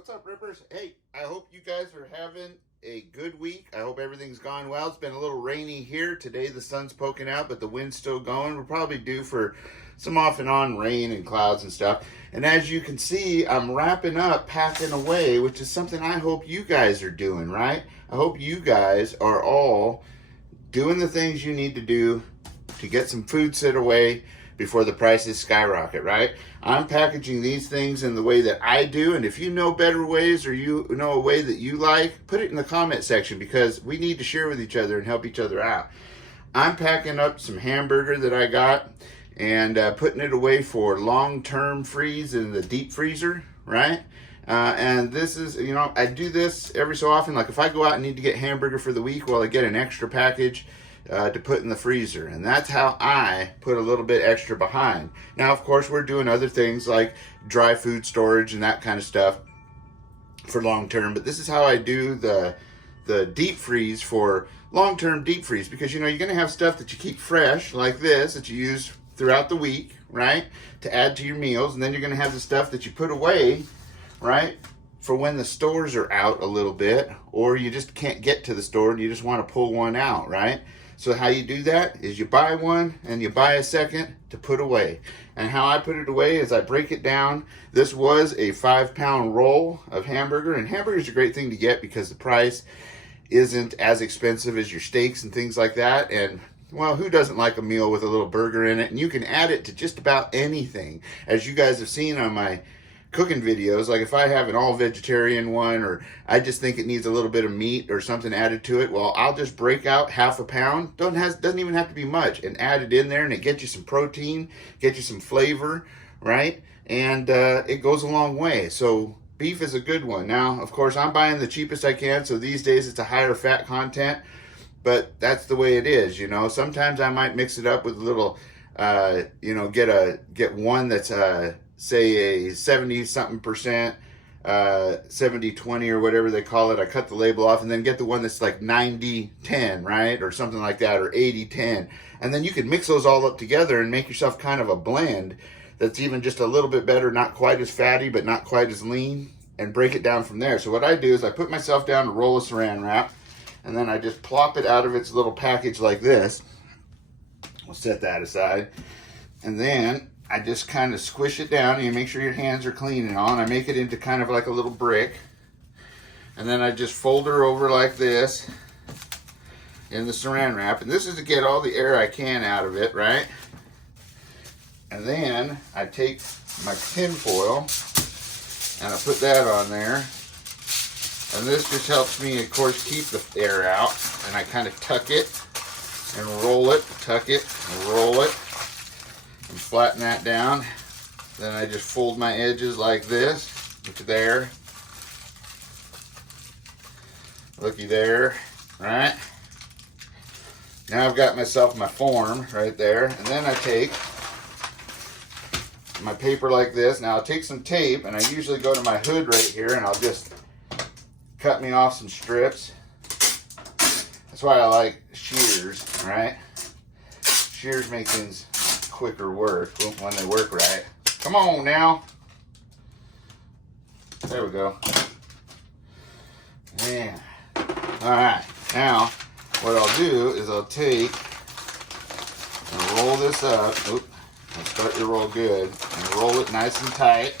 What's up, Rippers? Hey, I hope you guys are having a good week. I hope everything's gone well. It's been a little rainy here. Today the sun's poking out, but the wind's still going. We're probably due for some off and on rain and clouds and stuff. And as you can see, I'm wrapping up, packing away, which is something I hope you guys are doing, right? I hope you guys are all doing the things you need to do to get some food set away before the prices skyrocket, right? I'm packaging these things in the way that I do, and if you know better ways or you know a way that you like, put it in the comment section because we need to share with each other and help each other out. I'm packing up some hamburger that I got and putting it away for long-term freeze in the deep freezer, right? And this is, you know, I do this every so often. Like if I go out and need to get hamburger for the week, well, I get an extra package to put in the freezer, and that's how I put a little bit extra behind. Now, of course, we're doing other things like dry food storage and that kind of stuff for long term, but this is how I do the deep freeze for long-term deep freeze, because you know you're going to have stuff that you keep fresh like this that you use throughout the week, right, to add to your meals, and then you're going to have the stuff that you put away, right, for when the stores are out a little bit, or you just can't get to the store and you just want to pull one out, right? So how you do that is you buy one and you buy a second to put away. And how I put it away is I break it down. This was a 5-pound roll of hamburger, and hamburger is a great thing to get because the price isn't as expensive as your steaks and things like that. And well, who doesn't like a meal with a little burger in it? And you can add it to just about anything. As you guys have seen on my cooking videos, like if I have an all vegetarian one, or I just think it needs a little bit of meat or something added to it, well, I'll just break out half a pound, doesn't even have to be much, and add it in there, and it gets you some protein, get you some flavor, right? And it goes a long way. So beef is a good one. Now, of course, I'm buying the cheapest I can, so these days it's a higher fat content, but that's the way it is, you know. Sometimes I might mix it up with a little, you know, get one that's say a 70-something%, 70-20 or whatever they call it. I cut the label off, and then get the one that's like 90-10, right? Or something like that, or 80-10. And then you can mix those all up together and make yourself kind of a blend that's even just a little bit better, not quite as fatty, but not quite as lean, and break it down from there. So what I do is I put myself down a roll of saran wrap, and then I just plop it out of its little package like this. We'll set that aside. And then I just kind of squish it down, and you make sure your hands are clean and all, and I make it into kind of like a little brick. And then I just fold her over like this in the saran wrap. And this is to get all the air I can out of it, right? And then I take my tin foil and I put that on there. And this just helps me, of course, keep the air out. And I kind of tuck it and roll it, tuck it and roll it. And flatten that down. Then I just fold my edges like this into there. Looky there, right? Now I've got myself my form right there. And then I take my paper like this. Now I'll take some tape, and I usually go to my hood right here, and I'll just cut me off some strips. That's why I like shears, right? Shears make things quicker work when they work right. Come on now. There we go. Man. Alright. Now, what I'll do is I'll take and roll this up. Oop. I'll start to roll good. And roll it nice and tight.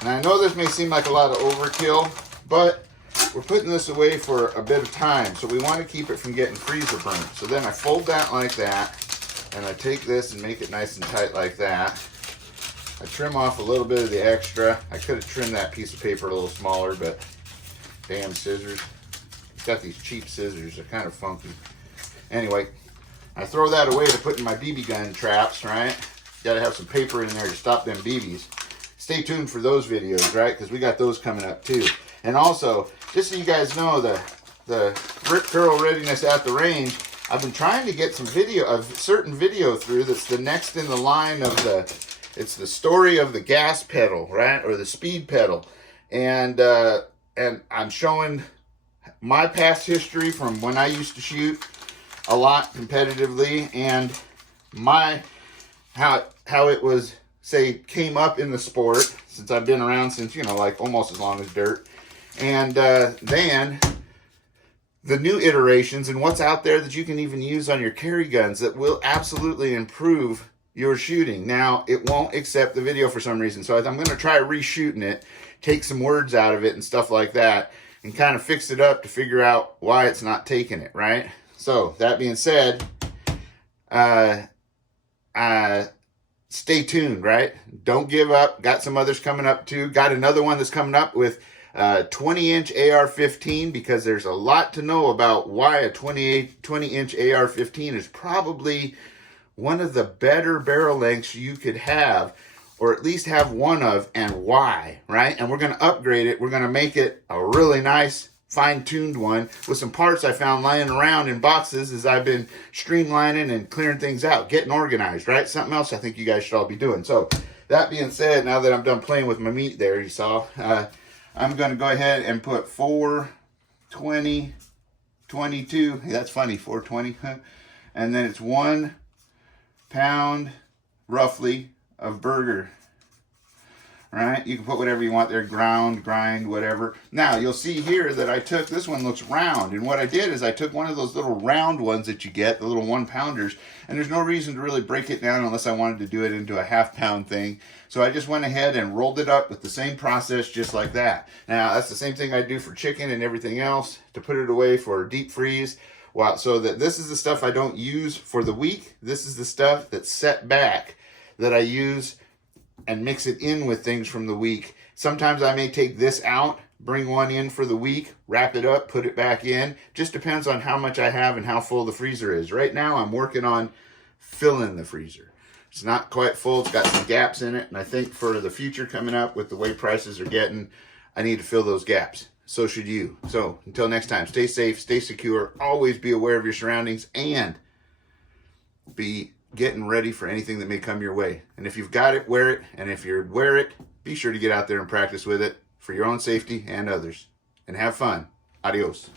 And I know this may seem like a lot of overkill, but we're putting this away for a bit of time, so we want to keep it from getting freezer burnt. So then I fold that like that. And I take this and make it nice and tight like that. I trim off a little bit of the extra. I could have trimmed that piece of paper a little smaller, but damn scissors. Got these cheap scissors. They're kind of funky. Anyway, I throw that away to put in my BB gun traps, right? Got to have some paper in there to stop them BBs. Stay tuned for those videos, right? Because we got those coming up too. And also, just so you guys know, the Rip Curl Readiness at the Range, I've been trying to get some video of certain video through that's the next in the line of it's the story of the gas pedal, right? Or the speed pedal. And I'm showing my past history from when I used to shoot a lot competitively, and how it was say, came up in the sport, since I've been around since, you know, like almost as long as dirt. And then the new iterations and what's out there that you can even use on your carry guns that will absolutely improve your shooting. Now, it won't accept the video for some reason, so I'm going to try reshooting it, take some words out of it and stuff like that, and kind of fix it up to figure out why it's not taking it, right? So, that being said, stay tuned, right? Don't give up. Got some others coming up too. Got another one that's coming up with 20-inch AR-15, because there's a lot to know about why a 20-inch AR-15 is probably one of the better barrel lengths you could have, or at least have one of, and why, right? And we're going to upgrade it. We're going to make it a really nice, fine-tuned one with some parts I found lying around in boxes as I've been streamlining and clearing things out, getting organized, right? Something else I think you guys should all be doing. So that being said, now that I'm done playing with my meat there, you saw, I'm going to go ahead and put 4, 20, 22. That's funny, 420. And then it's 1 pound, roughly, of burger. Right? You can put whatever you want there, ground, grind, whatever. Now, you'll see here that I took, this one looks round. And what I did is I took one of those little round ones that you get, the little 1-pounders, and there's no reason to really break it down unless I wanted to do it into a half-pound thing. So I just went ahead and rolled it up with the same process just like that. Now, that's the same thing I do for chicken and everything else, to put it away for deep freeze. Wow, so that this is the stuff I don't use for the week. This is the stuff that's set back that I use and mix it in with things from the week. Sometimes I may take this out, bring one in for the week, wrap it up, put it back in. Just depends on how much I have and how full the freezer is. Right now I'm working on filling the freezer. It's not quite full, it's got some gaps in it, and I think for the future coming up with the way prices are getting, I need to fill those gaps. So should you. So until next time, stay safe, stay secure, always be aware of your surroundings, and be getting ready for anything that may come your way. And if you've got it, wear it. And if you wear it, be sure to get out there and practice with it for your own safety and others. And have fun. Adios.